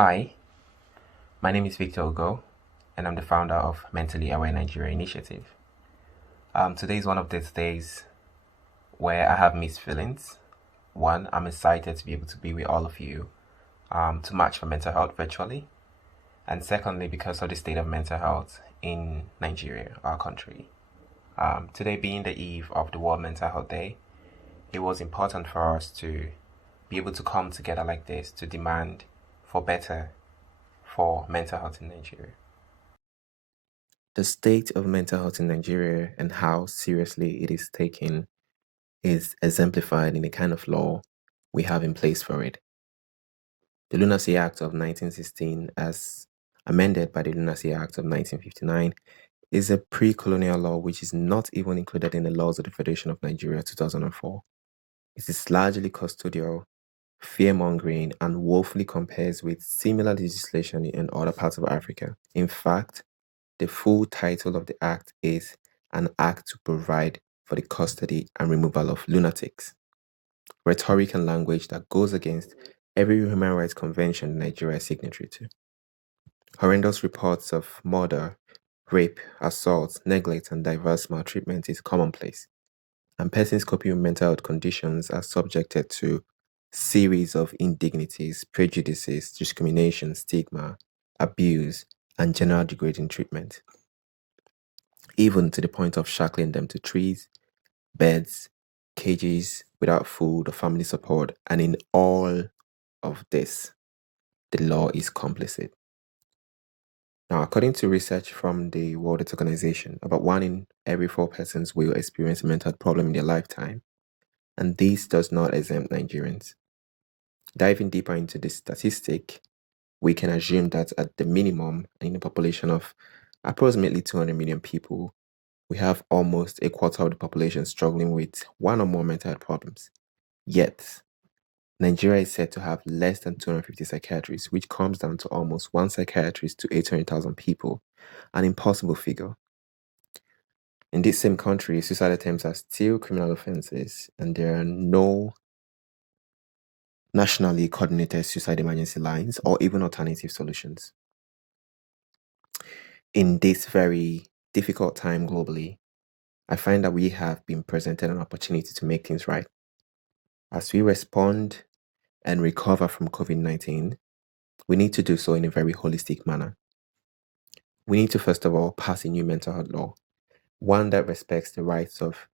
Hi, my name is Victor Ogo, and I'm the founder of Mentally Aware Nigeria Initiative. Today is one of those days where I have mixed feelings. One, I'm excited to be able to be with all of you to march for mental health virtually. And secondly, because of the state of mental health in Nigeria, our country. Today being the eve of the World Mental Health Day, it was important for us to be able to come together like this to demand for better for mental health in Nigeria. The state of mental health in Nigeria and how seriously it is taken is exemplified in the kind of law we have in place for it. The Lunacy Act of 1916, as amended by the Lunacy Act of 1959, is a pre-colonial law which is not even included in the laws of the Federation of Nigeria 2004. It is largely custodial, fear-mongering, and woefully compares with similar legislation in other parts of Africa. In fact, the full title of the act is An Act to Provide for the Custody and Removal of Lunatics. Rhetoric and language that goes against every human rights convention Nigeria is signatory to. Horrendous reports of murder, rape, assault, neglect, and diverse maltreatment is commonplace. And persons coping with mental health conditions are subjected to series of indignities, prejudices, discrimination, stigma, abuse, and general degrading treatment, even to the point of shackling them to trees, beds, cages without food or family support. And in all of this, the law is complicit. Now, according to research from the World Health Organization, about 1 in every 4 persons will experience a mental health problem in their lifetime, and this does not exempt Nigerians. Diving deeper into this statistic, we can assume that at the minimum, in a population of approximately 200 million people, we have almost a quarter of the population struggling with one or more mental health problems. Yet, Nigeria is said to have less than 250 psychiatrists, which comes down to almost 1 psychiatrist to 800,000 people, an impossible figure. In this same country, suicide attempts are still criminal offenses, and there are no nationally coordinated suicide emergency lines or even alternative solutions. In this very difficult time globally, I find that we have been presented an opportunity to make things right. As we respond and recover from COVID-19, we need to do so in a very holistic manner. We need to, first of all, pass a new mental health law, one that respects the rights of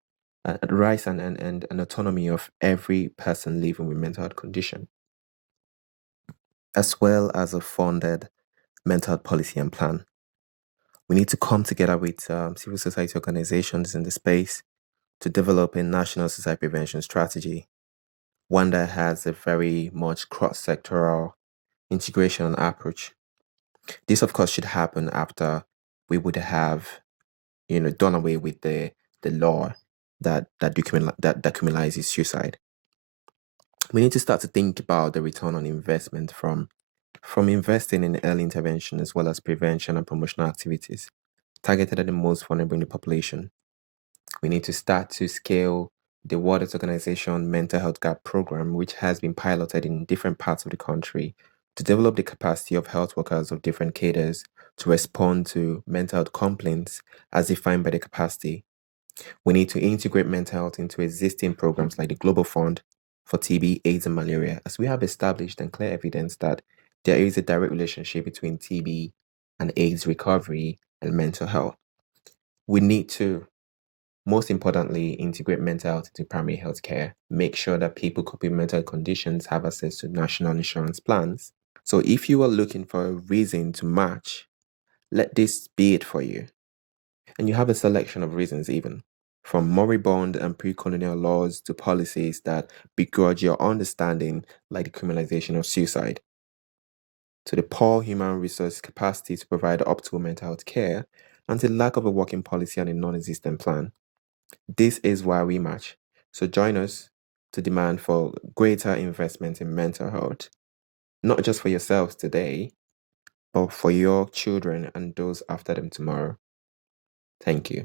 rights and autonomy of every person living with mental health condition, as well as a funded mental health policy and plan. We need to come together with civil society organizations in the space to develop a national suicide prevention strategy, one that has a very much cross-sectoral integration and approach. This, of course, should happen after we would have, done away with the law that decriminalizes suicide. We need to start to think about the return on investment from investing in early intervention as well as prevention and promotional activities targeted at the most vulnerable in the population. We need to start to scale the World Health Organization Mental Health Gap Program, which has been piloted in different parts of the country to develop the capacity of health workers of different cadres to respond to mental health complaints as defined by the capacity. We need to integrate mental health into existing programs like the Global Fund for TB, AIDS, and malaria, as we have established and clear evidence that there is a direct relationship between TB and AIDS recovery and mental health. We need to, most importantly, integrate mental health into primary health care, make sure that people coping with mental conditions have access to national insurance plans. So if you are looking for a reason to march, let this be it for you. And you have a selection of reasons even, from moribund and pre-colonial laws to policies that begrudge your understanding, like the criminalization of suicide, to the poor human resource capacity to provide optimal mental health care, and to the lack of a working policy and a non-existent plan. This is why we march. So join us to demand for greater investment in mental health, not just for yourselves today, but for your children and those after them tomorrow. Thank you.